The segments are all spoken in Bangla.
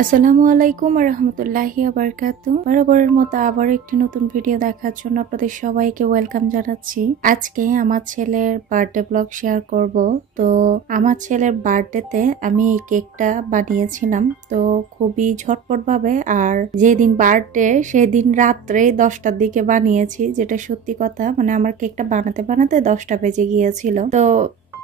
আসসালামু আলাইকুম ওয়া রাহমাতুল্লাহি ওয়া বারাকাতুহু। বরাবরের মতো আবার একটি নতুন ভিডিও দেখার জন্য আপনাদের সবাইকে ওয়েলকাম জানাচ্ছি। আজকে আমার ছেলের বার্থডে ব্লগ শেয়ার করব। তো আমার ছেলের বার্থডেতে আমি এই কেকটা বানিয়েছিলাম, তো খুবই ঝটপট ভাবে, আর যেদিন বার্থডে সেদিন রাত্রে 10টার দিকে বানিয়েছি, যেটা সত্যি কথা। মানে আমার কেকটা বানাতে বানাতে 10টা বেজে গিয়েছিল। তো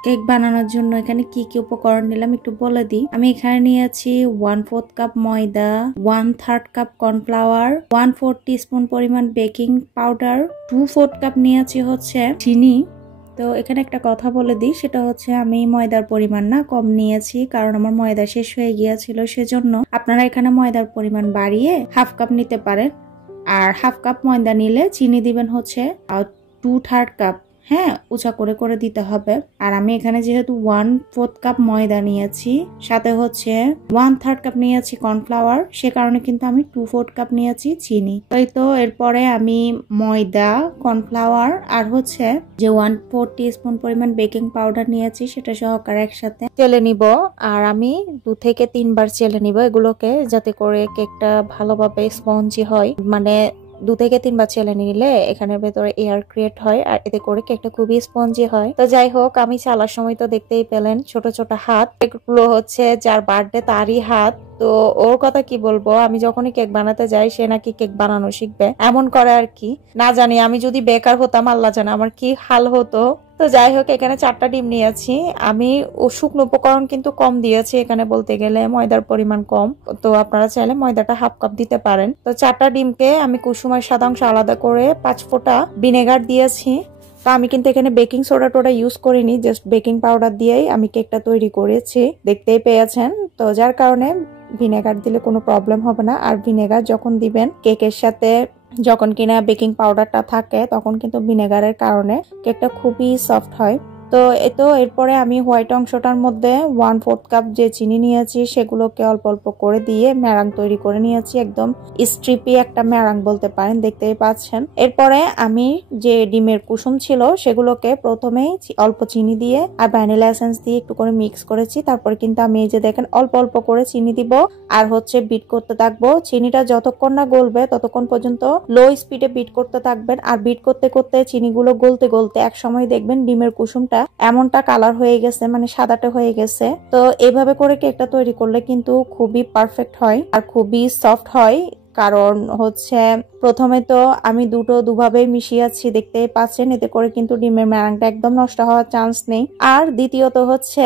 কেক বানানোর জন্য এখানে কি কি উপকরণ নিলাম একটু বলে দিই। আমি এখানে নিয়েছি 1/4 কাপ ময়দা, 1/3 কাপ কর্নফ্লাওয়ার, 1/4 টিস্পুন পরিমাণ বেকিং পাউডার, 2/4 কাপ নিয়েছি হচ্ছে চিনি। তো এখানে একটা কথা বলে দিই, সেটা হচ্ছে আমি ময়দার পরিমাণ না কম নিয়েছি, কারণ আমার ময়দা শেষ হয়ে গিয়েছিল। সেজন্য আপনারা এখানে ময়দার পরিমাণ বাড়িয়ে 1/2 কাপ নিতে পারেন। আর 1/2 কাপ ময়দা নিলে চিনি দিবেন হচ্ছে 2/3 কাপ। হ্যাঁ, উঁচা করে করে দিতে হবে। আর আমি এখানে যেহেতু 1/4 কাপ ময়দা নিয়েছি, সাথে হচ্ছে 1/3 কাপ নিয়েছি কর্নফ্লাওয়ার, সে কারণে কিন্তু আমি 2/4 কাপ নিয়েছি চিনি। তো এরপরে আমি ময়দা, কর্নফ্লাওয়ার আর হচ্ছে যে 1/4 টিস্পুন পরিমাণ বেকিং পাউডার নিয়েছি, সেটা সহকারে একসাথে চেলে নিব। আর আমি 2 থেকে 3 বার চেলে নিব এগুলোকে, যাতে করে কেকটা ভালোভাবে স্পঞ্জি হয়। মানে 2 থেকে 3 বার চেলে নিলে এখানের ভেতরে এয়ার ক্রিয়েট হয়, আর এতে করে কেকটা খুবই স্পঞ্জি হয়। তো যাই হোক, আমি চালার সময় তো দেখতেই পেলেন ছোট ছোট হাত, এগুলো হচ্ছে যার বার্থডে তারই হাত। তো ওর কথা কি বলবো, আমি যখনই কেক বানাতে যাই সে নাকি কেক বানানো শিখবে, এমন করে আর কি। না জানি আমি যদি বেকার হতাম, আল্লাহ জানে আমার কি হাল হতো। তো যাই হোক, এখানে 4টা ডিম নিয়েছি আমি। ও শুকনো উপকরণ কিন্তু কম দিয়েছি এখানে, বলতে গেলে ময়দার পরিমাণ কম। তো আপনারা চাইলে ময়দাটা 1/2 কাপ দিতে পারেন। তো 4টা ডিমকে আমি কুসুমের সাদা অংশ আলাদা করে 5 ফোঁটা ভিনেগার দিয়েছি। তো আমি কিন্তু এখানে বেকিং সোডা টোডা ইউজ করিনি, জাস্ট বেকিং পাউডার দিয়েই আমি কেকটা তৈরি করেছি, দেখতেই পেয়েছেন। তো যার কারণে ভিনেগার দিলে কোনো প্রবলেম হবে না। আর ভিনেগার যখন দিবেন কেকের সাথে, যখন কিনা বেকিং পাউডারটা থাকে, তখন কিন্তু ভিনেগারের কারণে কেকটা খুবই সফট হয়। তো এরপরে আমি হোয়াইট অংশটার মধ্যে 1/4 কাপ যে চিনি নিয়েছি সেগুলোকে অল্প অল্প করে দিয়ে ম্যারাং তৈরি করে নিয়েছি, একদম স্ট্রিপি একটা ম্যারাং বলতে পারেন, দেখতেই পাচ্ছেন। এরপরে আমি যে ডিমের কুসুম ছিল সেগুলোকে প্রথমেই অল্প চিনি দিয়ে আর ভ্যানিলা এসেন্স দিয়ে একটু করে মিক্স করেছি। তারপরে কিন্তু আমি এই যে দেখেন অল্প অল্প করে চিনি দিব আর হচ্ছে বিট করতে থাকবো। চিনিটা যতক্ষণ না গলবে ততক্ষণ পর্যন্ত লো স্পিডে বিট করতে থাকবেন। আর বিট করতে করতে চিনিগুলো গলতে গলতে এক সময় দেখবেন ডিমের কুসুমটা এমনটা কালার হয়ে গেছে, মানে সাদাটা হয়ে গেছে। তো এইভাবে করে কেকটা তৈরি করলে কিন্তু খুবই পারফেক্ট হয় আর খুবই সফট হয়। কারণ হচ্ছে প্রথমে তো আমি দুভাবে মিশিয়েছি, দেখতেই পাচ্ছেন। এতে করে কিন্তু ডিমের ম্যারাংটা একদম নষ্ট হওয়ার চান্স নেই। আর দ্বিতীয়ত হচ্ছে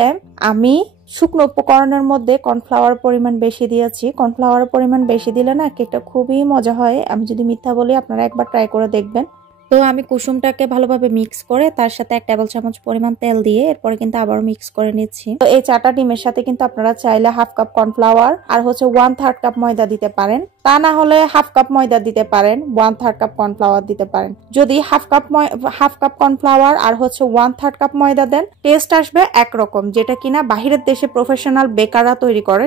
আমি শুকনো উপকরণের মধ্যে কর্নফ্লাওয়ার পরিমাণ বেশি দিয়েছি। কর্নফ্লাওয়ার পরিমাণ বেশি দিলে না কেকটা খুবই মজা হয়। আমি যদি মিথ্যা বলি, আপনারা একবার ট্রাই করে দেখবেন। তো আমি কুসুমটাকে ভালোভাবে মিক্স করে তার সাথে 1 টেবিল চামচ পরিমাণ তেল দিয়ে এরপরে কিন্তু আবারও মিক্স করে নিচ্ছি। তো এই 4টা ডিমের সাথে কিন্তু আপনারা চাইলে 1/2 কাপ কর্নফ্লাওয়ার আর হচ্ছে 1/3 কাপ ময়দা দিতে পারেন। তা না হলে 1/2 কাপ ময়দা দিতে পারেন, 1/3 কাপ কর্নফ্লাওয়ার দিতে পারেন। যদি 1/2 কাপ কর্নফ্লাওয়ার আর হচ্ছে 1/3 কাপ ময়দা দেন, টেস্ট আসবে একরকম, যেটা কিনা বাহিরের দেশে প্রফেশনাল বেকাররা তৈরি করে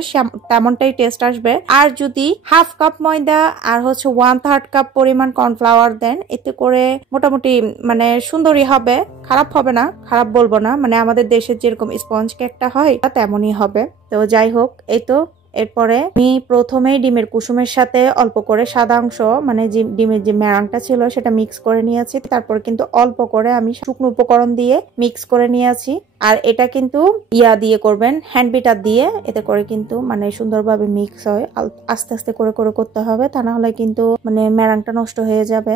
তেমনটাই টেস্ট আসবে। আর যদি 1/2 কাপ ময়দা আর হচ্ছে 1/3 কাপ পরিমাণ কর্নফ্লাওয়ার দেন, এতে করে মোটামুটি মানে সুন্দরই হবে, খারাপ হবে না, খারাপ বলবো না। মানে আমাদের দেশের যেরকম স্পঞ্জ কেকটা হয় তেমনই হবে। তো যাই হোক, এই তো এরপরে আমি প্রথমেই ডিমের কুসুমের সাথে অল্প করে সাদা অংশ, মানে যে ডিমের যে ম্যারাংটা ছিল সেটা মিক্স করে নিয়েছি। তারপর কিন্তু অল্প করে আমি শুকনো উপকরণ দিয়ে মিক্স করে নিয়েছি। আর এটা কিন্তু দিয়ে করবেন, হ্যান্ড বিটার দিয়ে, এতে করে কিন্তু মানে সুন্দরভাবে মিক্স হয়। আস্তে আস্তে করে করে করতে হবে, তা না হলে কিন্তু মানে ম্যারাংটা নষ্ট হয়ে যাবে।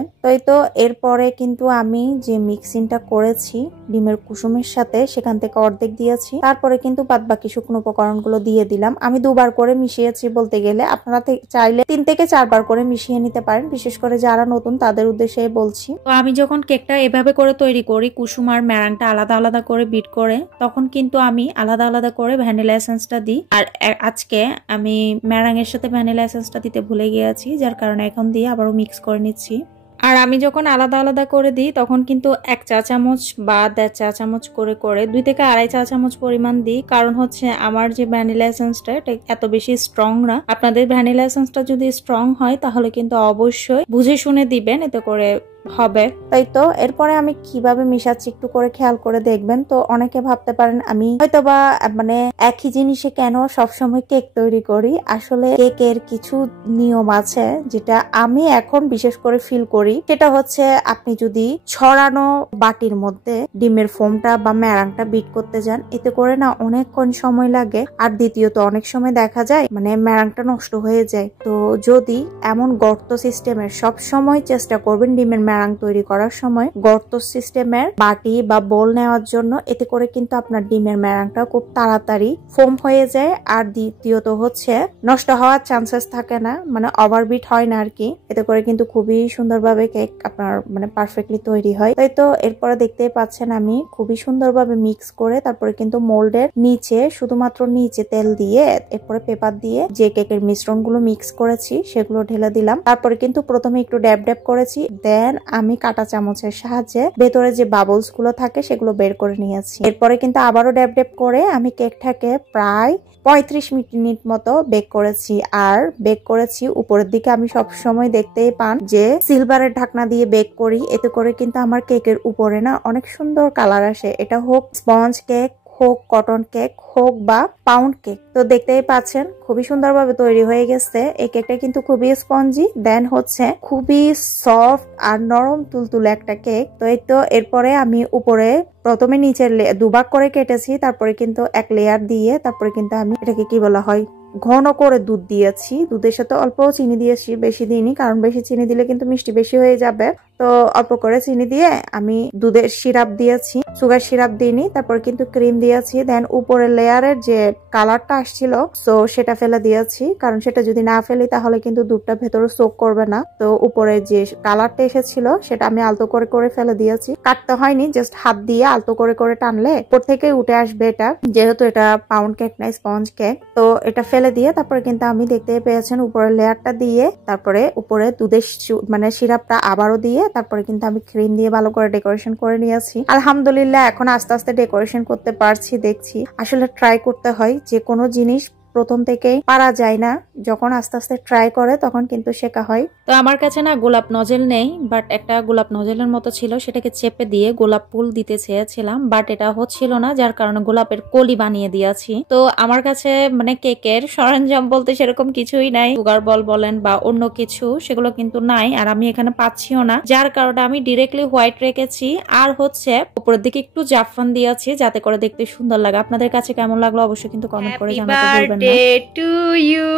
তো এরপরে কিন্তু আমি যে মিক্সিংটা করেছি ডিমের কুসুমের সাথে, সেখান থেকে অর্ধেক দিয়েছি। তারপরে কিন্তু বাদ বাকি শুকনো উপকরণগুলো দিয়ে দিলাম। আমি 2 বার করে মিশিয়েছি বলতে গেলে, আপনারা চাইলে 3 থেকে 4 বার করে মিশিয়ে নিতে পারেন, বিশেষ করে যারা নতুন তাদের উদ্দেশ্যে বলছি। তো আমি যখন কেকটা এভাবে করে তৈরি করি, কুসুম আর ম্যারাংটা আলাদা আলাদা করে বিট করে, তখন কিন্তু আমি আলাদা আলাদা করে ভ্যানিলা এসেন্সটা দিই। আর আজকে আমি ম্যারাং এর সাথে ভ্যানিলা এসেন্সটা দিতে ভুলে গিয়েছি, যার কারণে এখন দিয়ে আবারও মিক্স করে নিচ্ছি। আর আমি যখন আলাদা আলাদা করে দিই তখন কিন্তু 1 চা চামচ বা 1.5 চা চামচ করে করে 2 থেকে 2.5 চা চামচ পরিমাণ দিই। কারণ হচ্ছে আমার যে ভ্যানিলা এসেন্সটা এত বেশি স্ট্রং না। আপনাদের ভ্যানিলা এসেন্সটা যদি স্ট্রং হয় তাহলে কিন্তু অবশ্যই বুঝে শুনে দিবেন, এতে করে হবে। তাই তো এরপরে আমি কিভাবে মিশাচ্ছি একটু করে খেয়াল করে দেখবেন। তো অনেকে ভাবতে পারেন আমি হয়তোবা মানে একই জিনিসে কেন সবসময় কেক তৈরি করি। আসলে কেকের কিছু নিয়ম আছে যেটা আমি এখন বিশেষ করে ফিল করি। সেটা হচ্ছে আপনি যদি ছড়ানো বাটির মধ্যে ডিমের ফোমটা বা ম্যারাংটা বিট করতে যান, এতে করে না অনেকক্ষণ সময় লাগে। আর দ্বিতীয়ত অনেক সময় দেখা যায় মানে ম্যারাংটা নষ্ট হয়ে যায়। তো যদি এমন গর্ত সিস্টেমের সব সময় চেষ্টা করবেন ডিমের ম্যারাং তৈরি করার সময় গর্ত সিস্টেমের বাটি বা বোল নেওয়ার জন্য, এতে করে কিন্তু আপনার ডিমের ম্যারাংটা খুব তাড়াতাড়ি ফোম হয়ে যায়। আর দ্বিতীয়ত হচ্ছে নষ্ট হওয়ার চান্সেস থাকে না, মানে ওভারবিট হয় না আর কি। এতে করে কিন্তু খুবই সুন্দরভাবে কেক আপনার মানে পারফেক্টলি তৈরি হয়। তাই তো এরপরে দেখতেই পাচ্ছেন আমি খুবই সুন্দরভাবে মিক্স করে তারপরে কিন্তু মোল্ডের নিচে শুধুমাত্র নিচে তেল দিয়ে এরপরে পেপার দিয়ে যে কেকের মিশ্রণ গুলো মিক্স করেছি সেগুলো ঢেলে দিলাম। তারপরে কিন্তু প্রথমে একটু ড্যাব ড্যাব করেছি, দেন আমি কাঁটা চামচের সাহায্যে ভেতরে যে বাবলস গুলো থাকে সেগুলো বের করে নিয়েছি। এরপরে কিন্তু আবারও ড্যাব ড্যাব করে আমি কেকটাকে প্রায় 35 মিনিট মতো বেক করেছি। আর বেক করেছি উপরের দিকে আমি সব সময় দেখতেই পান যে সিলভারের ঢাকনা দিয়ে বেক করি, এতে করে কিন্তু আমার কেকের উপরে না অনেক সুন্দর কালার আসে। এটা হোক স্পঞ্জ কেক, হোক কটন কেক, হোক বা পাউন্ড কেক। তো দেখতেই পাচ্ছেন খুবই সুন্দরভাবে তৈরি হয়ে গেছে। এই কেকটা কিন্তু খুবই স্পঞ্জি, দেন হচ্ছে খুবই সফট আর নরম তুলতুলে একটা কেক। তো এই তো এরপরে আমি উপরে প্রথমে নিচের দুভাগ করে কেটেছি, তারপরে কিন্তু এক লেয়ার দিয়ে তারপরে কিন্তু আমি এটাকে কি বলা হয় ঘন করে দুধ দিয়েছি। দুধের সাথে অল্প চিনি দিয়েছি, বেশি দিইনি, কারণ বেশি চিনি দিলে কিন্তু মিষ্টি বেশি হয়ে যাবে। তো অল্প করে চিনি দিয়ে আমি দুধের সিরাপ দিয়েছি, সুগার সিরাপ দিইনি। তারপর কিন্তু ক্রিম দিয়েছি, দেন উপরে লেয়ারের যে কালারটা আসছিল তো সেটা ফেলে দিয়েছি, কারণ সেটা যদি না ফেলি তাহলে কিন্তু দুধটা ভেতরে সোক করবে না। তো উপরে যে কালারটা এসেছিল সেটা আমি আলতো করে করে ফেলে দিয়েছি, কাটতে হয়নি, জাস্ট হাত দিয়ে আলতো করে করে টানলে উপর থেকে উঠে আসবে এটা, যেহেতু এটা পাউন্ড কেক না স্পঞ্জ কেক। তো এটা ফেলে দিয়ে তারপরে কিন্তু আমি দেখতে পেয়েছেন উপরের লেয়ারটা দিয়ে তারপরে উপরে দুধের মানে সিরাপটা আবারও দিয়ে তারপরে কিন্তু আমি ক্রিম দিয়ে ভালো করে ডেকোরেশন করে নিয়েছি। আলহামদুলিল্লাহ এখন আস্তে আস্তে ডেকোরেশন করতে পারছি। দেখছি আসলে ট্রাই করতে হয়, যে কোনো জিনিস প্রথম থেকেই পারা যায় না, যখন আস্তে আস্তে ট্রাই করে তখন কিন্তু শেখা হয়। তো আমার কাছে না গোলাপ নজেল নেই, বাট একটা গোলাপ নজেলের মতো ছিল, সেটাকে চেপে দিয়ে গোলাপ ফুল দিতে চেয়েছিলাম, বাট এটা হচ্ছিল না, যার কারণে গোলাপের কলি বানিয়ে দিয়েছি। তো আমার কাছে মানে কেকের সরঞ্জাম বলতে সেরকম কিছুই নাই, সুগার বল বলেন বা অন্য কিছু সেগুলো কিন্তু নাই, আর আমি এখানে পাচ্ছিও না, যার কারণে আমি ডিরেক্টলি হোয়াইট রেখেছি আর হচ্ছে উপরের দিকে একটু জাফরান দিয়েছি যাতে করে দেখতে সুন্দর লাগে। আপনাদের কাছে কেমন লাগলো অবশ্যই কিন্তু কমেন্ট করে জানাতে ভুলবেন না। To you,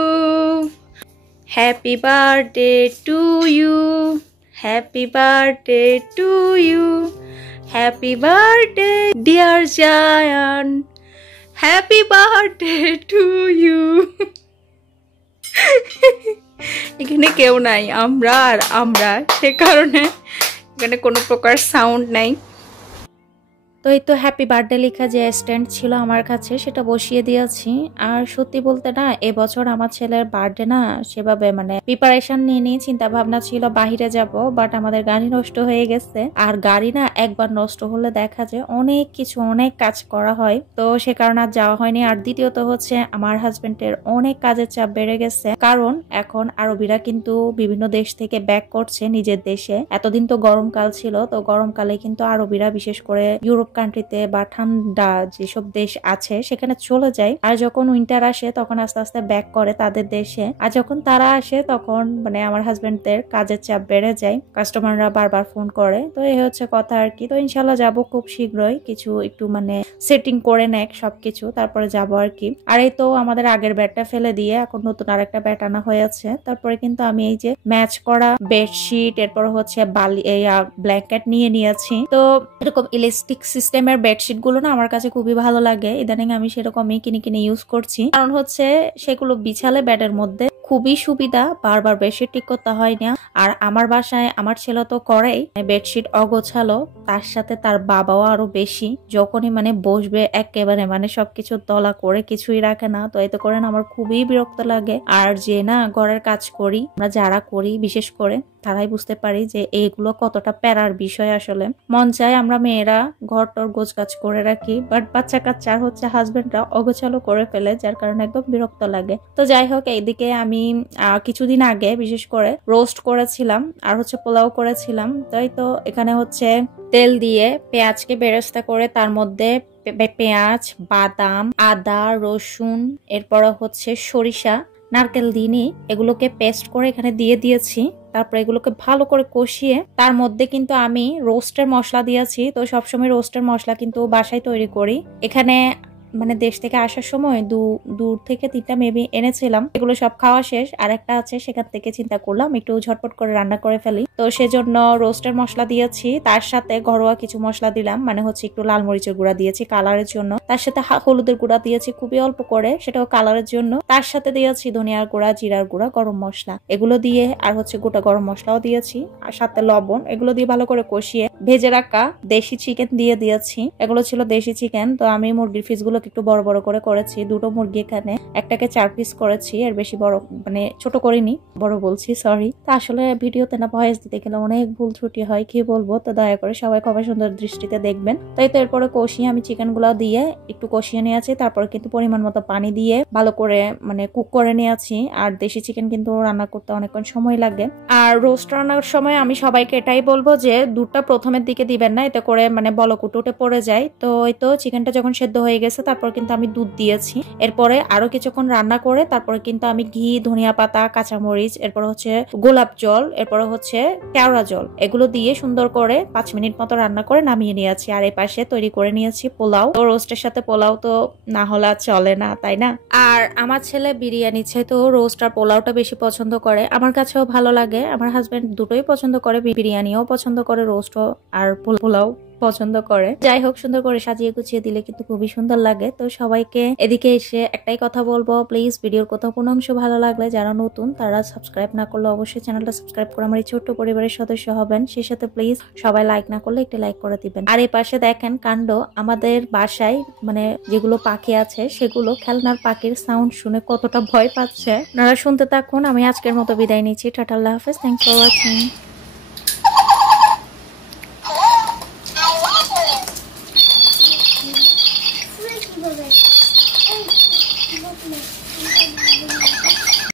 happy birthday to you, happy birthday to you, happy birthday dear Jayan, happy birthday to you. এখানে কেউ নাই, আমরা আর আমরা, সে কারণে এখানে কোনো প্রকার সাউন্ড নাই। তো এই তো হ্যাপি বার্থডে লেখা যে স্ট্যান্ড ছিল আমার কাছে সেটা বসিয়ে দিয়েছি। আর সত্যি বলতে না এবছর আমার ছেলের বার্থডে না সেভাবে মানে প্রিপারেশন নিয়ে চিন্তা ভাবনা ছিল বাহিরে যাব, বাট আমাদের গাড়ি নষ্ট হয়ে গেছে। আর গাড়ি না একবার নষ্ট হলে দেখা যায় অনেক কিছু অনেক কাজ করা হয়, তো সে কারণে আর যাওয়া হয়নি। আর দ্বিতীয়ত হচ্ছে আমার হাজবেন্ডের অনেক কাজের চাপ বেড়ে গেছে, কারণ এখন আরবিরা কিন্তু বিভিন্ন দেশ থেকে ব্যাক করছে নিজের দেশে। এতদিন তো গরমকাল ছিল, তো গরমকালে কিন্তু আরবিরা বিশেষ করে ইউরোপ কান্ট্রিতে বা ঠান্ডা যেসব দেশ আছে সেখানে চলে যায়, আর যখন উইন্টার আসে তখন আস্তে আস্তে ব্যাক করে তাদের দেশে। আর যখন তারা আসে তখন মানে আমার হাজবেন্ডদের কাজের চাপ বেড়ে যায়, কাস্টমাররা বারবার ফোন করে। তো এই হচ্ছে কথা আর কি। তো ইনশাল্লাহ যাব খুব শীঘ্রই, কিছু একটু মানে সেটিং করে নেয় সবকিছু, তারপরে যাব আর কি। আর এই তো আমাদের আগের ব্যাটটা ফেলে দিয়ে এখন নতুন আরেকটা ব্যাট আনা হয়েছে। তারপরে কিন্তু আমি এই যে ম্যাচ করা বেডশিট, এরপর হচ্ছে বালি ব্ল্যাঙ্কেট নিয়ে নিয়েছি। তো এরকম ইলাস্টিক সিস্টেমের বেডশিট গুলো না আমার কাছে খুবই ভালো লাগে, ইদানিং আমি সেরকমই কিনে ইউজ করছি, কারণ হচ্ছে সেগুলো বিছালে বেডের মধ্যে খুবই সুবিধা, বারবার বেডশিট ঠিক করতে হয় না। আর আমার বাসায় আমার ছেলে তো করেই বেডশিট অগোছালো, তার সাথে তার বাবাও আরো বেশি, যখনই মানে বসবে একেবারে মানে সবকিছু তলা করে কিছুই রাখে না। তো এতে করে আমার খুবই বিরক্ত লাগে। আর যে না ঘরের কাজ করি আমরা যারা করি বিশেষ করে তারাই বুঝতে পারি যে এইগুলো কতটা প্যারার বিষয়। আসলে মন চায় আমরা মেয়েরা ঘর টর গোছ কাজ করে রাখি, বাট বাচ্চা কাচ্চার হচ্ছে হাজবেন্ডরা অগোছালো করে ফেলে, যার কারণে একদম বিরক্ত লাগে। তো যাই হোক এইদিকে আমি আমি কিছুদিন আগে বিশেষ করে রোস্ট করেছিলাম আর হচ্ছে পোলাও করেছিলাম। তাই তো এখানে হচ্ছে তেল দিয়ে পেঁয়াজকে বেরেস্তা করে তার মধ্যে পেঁয়াজ, বাদাম, আদা, রসুন, এরপর হচ্ছে সরিষা, নারকেল দিনই এগুলোকে পেস্ট করে এখানে দিয়ে দিয়েছি। তারপর এগুলোকে ভালো করে কষিয়ে তার মধ্যে কিন্তু আমি রোস্টের মশলা দিয়েছি। তো সবসময় রোস্টের মশলা কিন্তু বাসায় তৈরি করি। এখানে মানে দেশ থেকে আসার সময় দূর থেকে 3টা মেবি এনেছিলাম, এগুলো সব খাওয়া শেষ। আর একটা আছে, সেখান থেকে চিন্তা করলাম একটু ঝটপট করে রান্না করে ফেলি। তো সেজন্য রোস্টের মশলা দিয়েছি, তার সাথে ঘরোয়া কিছু মশলা দিলাম, মানে হচ্ছে একটু লাল মরিচের গুঁড়া দিয়েছি কালারের জন্য, তার সাথে হলুদের গুঁড়া দিয়েছি খুবই অল্প করে, সেটাও কালারের জন্য, তার সাথে দিয়েছি ধনিয়ার গুঁড়া, জিরার গুঁড়া, গরম মশলা এগুলো দিয়ে, আর হচ্ছে গোটা গরম মশলাও দিয়েছি, আর সাথে লবণ, এগুলো দিয়ে ভালো করে কষিয়ে ভেজে রাখা দেশি চিকেন দিয়ে দিয়েছি। এগুলো ছিল দেশি চিকেন। তো আমি মুরগির পিসগুলো একটু বড় বড় করে করেছি, 2টো মুরগি এখানে, একটাকে 4 পিস করেছি, এর বেশি বড় মানে ছোট করিনি, বড় বলছি সরি। তা আসলে ভিডিওতে না ভয়েস দিতে গেলে অনেক ভুল ত্রুটি হয়, কি বলবো, তো দয়া করে সবাই খুবই সুন্দর দৃষ্টিতে দেখবেন। তাই তো এরপরে কষিয়ে আমি চিকেন গুলা দিয়ে একটু কষিয়ে নিয়েছি, তারপরে কিন্তু পরিমাণ মতো পানি দিয়ে ভালো করে মানে কুক করে নিয়েছি। আর দেশি চিকেন কিন্তু রান্না করতে অনেকক্ষণ সময় লাগে। আর রোস্ট রান্নার সময় আমি সবাইকে এটাই বলবো যে দুধটা প্রথমের দিকে দিবেন না, এতে করে মানে বলক উঠে পড়ে যায়। তো এই তো চিকেনটা যখন সেদ্ধ হয়ে গেছে তারপর কিন্তু আমি দুধ দিয়েছি। এরপরে আরো কিছুক্ষণ রান্না করে তারপরে কিন্তু আমি ঘি, ধনিয়া পাতা, কাঁচামরিচ, এরপর হচ্ছে গোলাপ জল, এরপর হচ্ছে কেওড়া জল, এগুলো দিয়ে সুন্দর করে 5 মিনিট মতো রান্না করে নামিয়ে নিয়েছি। আর এই পাশে তৈরি করে নিয়েছি পোলাও। তো রোস্টের সাথে পোলাও তো না হলে আর চলে না, তাই না? আর আমার ছেলে বিরিয়ানি চাই তো রোস্ট আর পোলাওটা বেশি পছন্দ করে, আমার কাছেও ভালো লাগে। আমার হাজবেন্ড দুটোই পছন্দ করে, বিরিয়ানিও পছন্দ করে, রোস্টও আর পোলাও পছন্দ করে। যাই হোক, সুন্দর করে সাজিয়ে গুছিয়ে দিলে কিন্তু খুবই সুন্দর লাগে। তো সবাইকে এদিকে এসে একটাই কথা বলবো, প্লিজ ভিডিওর কোথাও কোনো অংশ ভালো লাগলে যারা নতুন তারা সাবস্ক্রাইব না করলে অবশ্যই চ্যানেলটা সাবস্ক্রাইব করে আমার এই ছোট্ট পরিবারের সদস্য হবেন। সেই সাথে প্লিজ সবাই লাইক না করলে একটু লাইক করে দিবেন। আর এই পাশে দেখেন কাণ্ড, আমাদের বাসায় মানে যেগুলো পাখি আছে সেগুলো খেলনার পাখির সাউন্ড শুনে কতটা ভয় পাচ্ছে। আপনারা শুনতে থাকুন। আমি আজকের মতো বিদায় নিচ্ছি। টাটা, আল্লাহ হাফেজ, থ্যাংকস ফর ওয়াচিং।